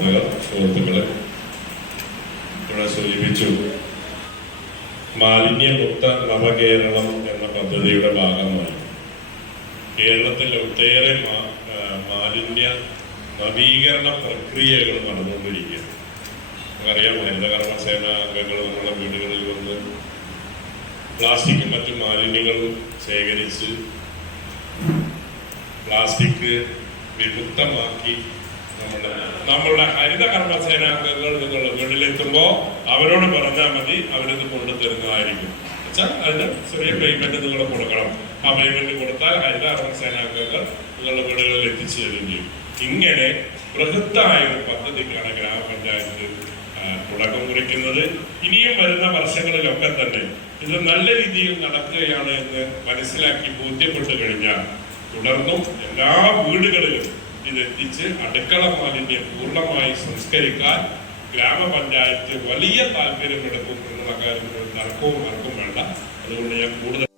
പ്രവർത്തകർ സുഹൃത്തുക്കളെ ഇവിടെ സൂചിപ്പിച്ചു. മാലിന്യമുക്ത നവകേരളം എന്ന പദ്ധതിയുടെ ഭാഗമായി കേരളത്തിൽ ഒട്ടേറെ മാലിന്യ നവീകരണ പ്രക്രിയകൾ നടന്നുകൊണ്ടിരിക്കുകയാണ്. നമുക്കറിയാം ഹരിതകർമ്മ സേന അംഗങ്ങൾ നമ്മുടെ വീടുകളിൽ വന്ന് പ്ലാസ്റ്റിക്കും മറ്റു മാലിന്യങ്ങളും ശേഖരിച്ച് പ്ലാസ്റ്റിക് വിമുക്തമാക്കി നമ്മളുടെ ഹരിത കർമ്മസേനാംഗങ്ങൾ നിങ്ങൾ വീട്ടിലെത്തുമ്പോ അവരോട് പറഞ്ഞാൽ മതി അവരിത് കൊണ്ടു തരുന്നതായിരിക്കും വെച്ചാൽ അതിന് ചെറിയ പേയ്മെന്റ് നിങ്ങൾ കൊടുക്കണം. ആ പേയ്മെന്റ് കൊടുത്താൽ ഹരിത കർമ്മസേനാംഗങ്ങൾ നിങ്ങളുടെ വീടുകളിൽ എത്തിച്ചു തരും ഇങ്ങനെ ബൃഹത്തായ ഒരു പദ്ധതിക്കാണ് ഗ്രാമപഞ്ചായത്ത് തുടക്കം കുറിക്കുന്നത്. ഇനിയും വരുന്ന വർഷങ്ങളിലൊക്കെ തന്നെ ഇത് നല്ല രീതിയിൽ നടക്കുകയാണ് എന്ന് മനസ്സിലാക്കി ബോധ്യപ്പെട്ടു കഴിഞ്ഞാൽ തുടർന്നും എല്ലാ വീടുകളിലും ഇത് എത്തിച്ച് അടുക്കള മാലിന്യം പൂർണമായി സംസ്കരിക്കാൻ ഗ്രാമപഞ്ചായത്ത് വലിയ താല്പര്യമെടുക്കും എന്നുള്ള കാര്യങ്ങൾ തർക്കവും ആർക്കും വേണ്ട. അതുകൊണ്ട് ഞാൻ കൂടുതൽ